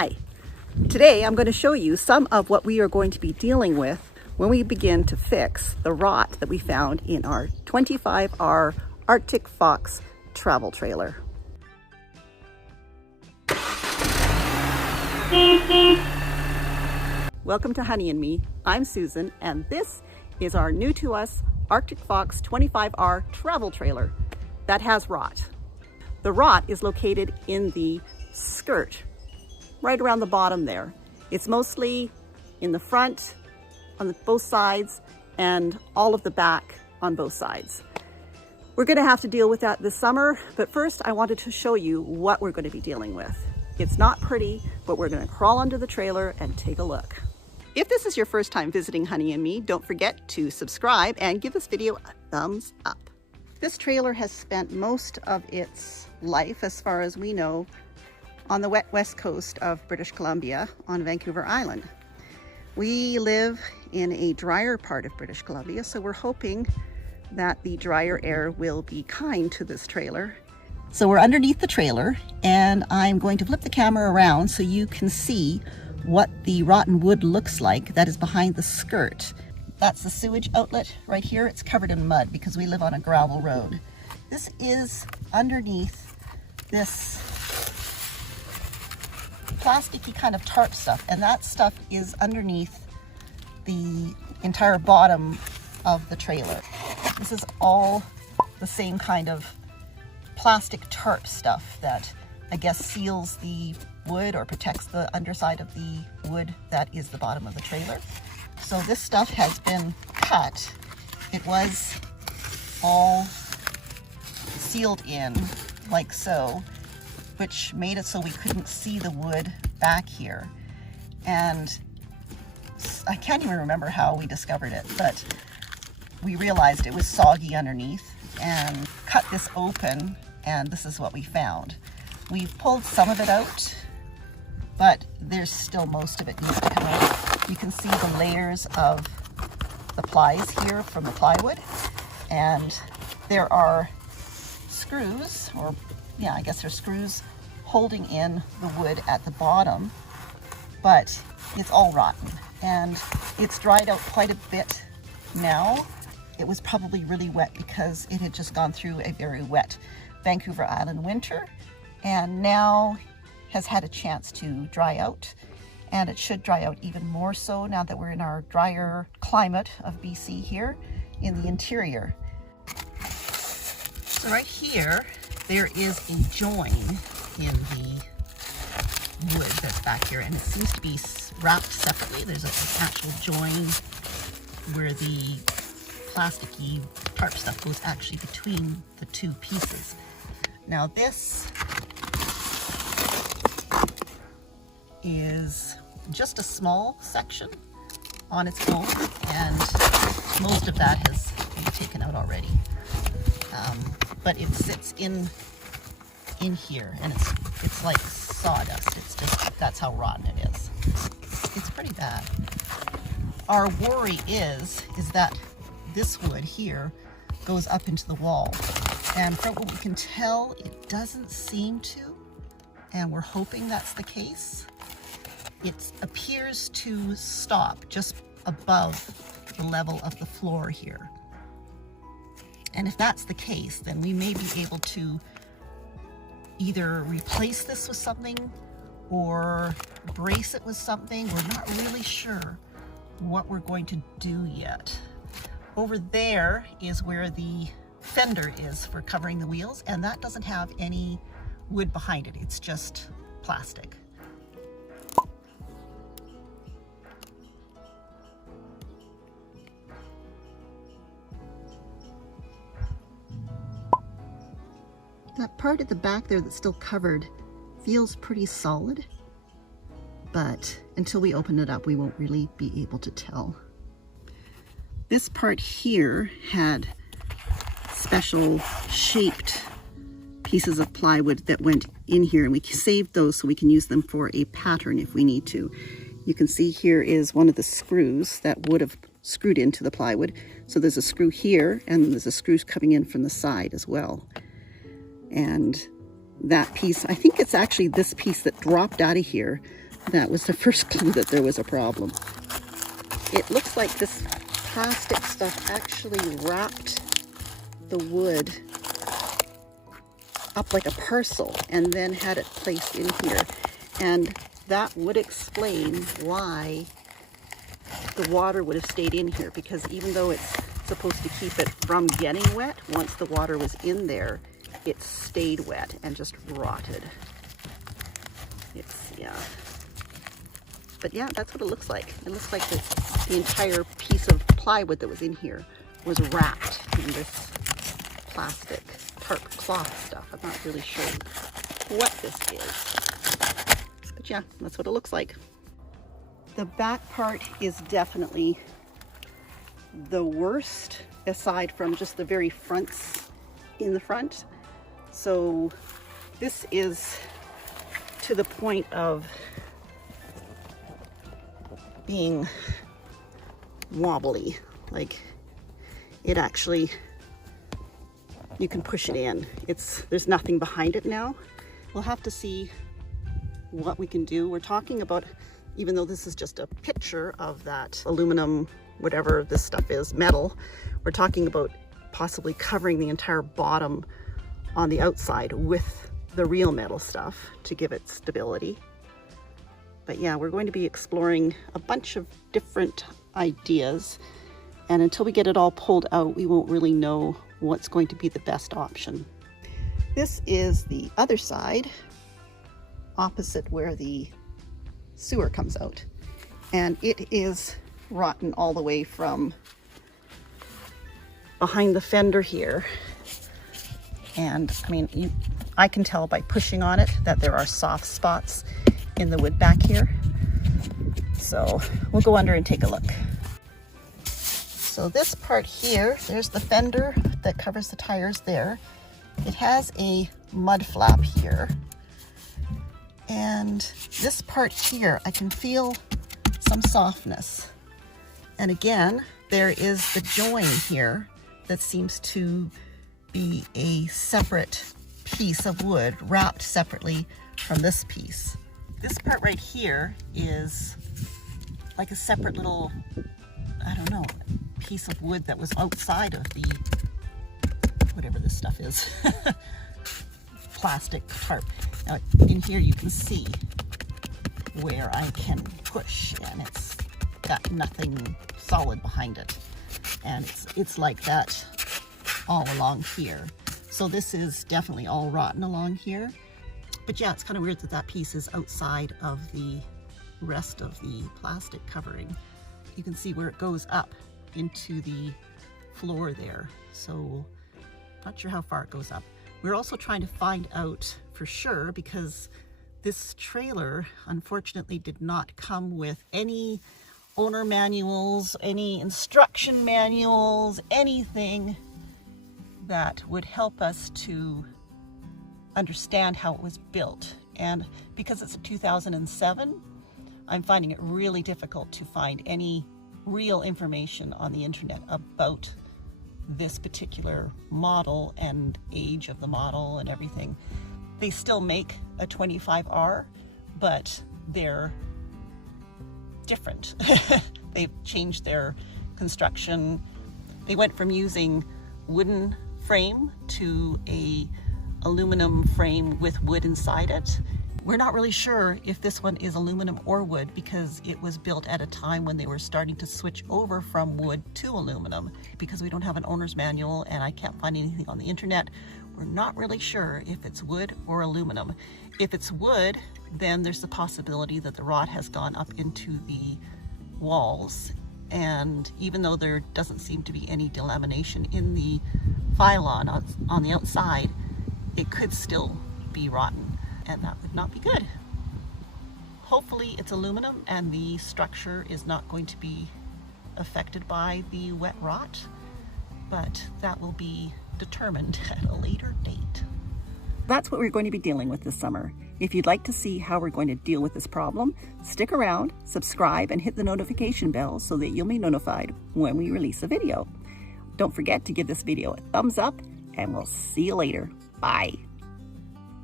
Hi! Today I'm going to show you some of what we are going to be dealing with when we begin to fix the rot that we found in our 25R Arctic Fox travel trailer. Welcome to Honey and Me. I'm Susan, and this is our new to us Arctic Fox 25R travel trailer that has rot. The rot is located in the skirt, right around the bottom there. It's mostly in the front, on both sides, and all of the back on both sides. We're going to have to deal with that this summer, but first I wanted to show you what we're going to be dealing with. It's not pretty, but we're going to crawl under the trailer and take a look. If this is your first time visiting Honey and Me, don't forget to subscribe and give this video a thumbs up. This trailer has spent most of its life, as far as we know, on the wet west coast of British Columbia on Vancouver Island. We live in a drier part of British Columbia, so we're hoping that the drier air will be kind to this trailer. So we're underneath the trailer, and I'm going to flip the camera around so you can see what the rotten wood looks like that is behind the skirt. That's the sewage outlet right here. It's covered in mud because we live on a gravel road. This is underneath this plasticky kind of tarp stuff, and that stuff is underneath the entire bottom of the trailer. This is all the same kind of plastic tarp stuff that I guess seals the wood or protects the underside of the wood that is the bottom of the trailer. So this stuff has been cut. It was all sealed in like so, which made it so we couldn't see the wood back here. And I can't even remember how we discovered it, but we realized it was soggy underneath and cut this open, and this is what we found. We've pulled some of it out, but there's still most of it needs to come out. You can see the layers of the plies here from the plywood, and there are screws, or yeah, I guess they're screws holding in the wood at the bottom, but it's all rotten and it's dried out quite a bit now. It was probably really wet because it had just gone through a very wet Vancouver Island winter, and now has had a chance to dry out, and it should dry out even more so now that we're in our drier climate of BC here in the interior. So right here there is a join in the wood that's back here, and it seems to be wrapped separately. There's an actual join where the plasticky tarp stuff goes actually between the two pieces. Now this is just a small section on its own, and most of that has been taken out already. But it sits in here, and it's like sawdust. It's just, that's how rotten it is. It's pretty bad. Our worry is that this wood here goes up into the wall, and from what we can tell, it doesn't seem to, and we're hoping that's the case. It appears to stop just above the level of the floor here. And if that's the case, then we may be able to either replace this with something or brace it with something. We're not really sure what we're going to do yet. Over there is where the fender is for covering the wheels, and that doesn't have any wood behind it. It's just plastic. That part at the back there that's still covered feels pretty solid, but until we open it up, we won't really be able to tell. This part here had special shaped pieces of plywood that went in here, and we saved those so we can use them for a pattern if we need to. You can see here is one of the screws that would have screwed into the plywood. So there's a screw here, and there's a screw coming in from the side as well. And that piece, I think it's actually this piece that dropped out of here That was the first clue that there was a problem. It looks like this plastic stuff actually wrapped the wood up like a parcel and then had it placed in here. And that would explain why the water would have stayed in here, because even though it's supposed to keep it from getting wet, once the water was in there, it stayed wet and just rotted. Yeah. But yeah, that's what it looks like. It looks like the entire piece of plywood that was in here was wrapped in this plastic tarp cloth stuff. I'm not really sure what this is. But yeah, that's what it looks like. The back part is definitely the worst, aside from just the very fronts in the front. So this is to the point of being wobbly. Like, it actually, you can push it in. There's nothing behind it now. We'll have to see what we can do. We're talking about, even though this is just a picture of that aluminum, whatever this stuff is, metal, we're talking about possibly covering the entire bottom on the outside with the real metal stuff to give it stability. But yeah, we're going to be exploring a bunch of different ideas, and until we get it all pulled out, we won't really know what's going to be the best option. This is the other side, opposite where the sewer comes out, and it is rotten all the way from behind the fender here. And I mean, I can tell by pushing on it that there are soft spots in the wood back here. So we'll go under and take a look. So this part here, there's the fender that covers the tires there. It has a mud flap here. And this part here, I can feel some softness. And again, there is the join here that seems to be a separate piece of wood wrapped separately from this piece. This part right here is like a separate little, I don't know, piece of wood that was outside of the, whatever this stuff is, plastic tarp. Now in here you can see where I can push, and it's got nothing solid behind it. And it's like that all along here. So this is definitely all rotten along here. But yeah, it's kind of weird that that piece is outside of the rest of the plastic covering. You can see where it goes up into the floor there. So not sure how far it goes up. We're also trying to find out for sure, because this trailer unfortunately did not come with any owner manuals, any instruction manuals, anything that would help us to understand how it was built. And because it's a 2007, I'm finding it really difficult to find any real information on the internet about this particular model and age of the model and everything. They still make a 25R, but they're different. They've changed their construction. They went from using wooden frame to a aluminum frame with wood inside it. We're not really sure if this one is aluminum or wood, because it was built at a time when they were starting to switch over from wood to aluminum. Because we don't have an owner's manual and I can't find anything on the internet, we're not really sure if it's wood or aluminum. If it's wood, then there's the possibility that the rot has gone up into the walls, and even though there doesn't seem to be any delamination in the pylon on the outside, it could still be rotten, and that would not be good. Hopefully it's aluminum and the structure is not going to be affected by the wet rot, but that will be determined at a later date. That's what we're going to be dealing with this summer. If you'd like to see how we're going to deal with this problem, stick around, subscribe, and hit the notification bell so that you'll be notified when we release a video. Don't forget to give this video a thumbs up, and we'll see you later. Bye.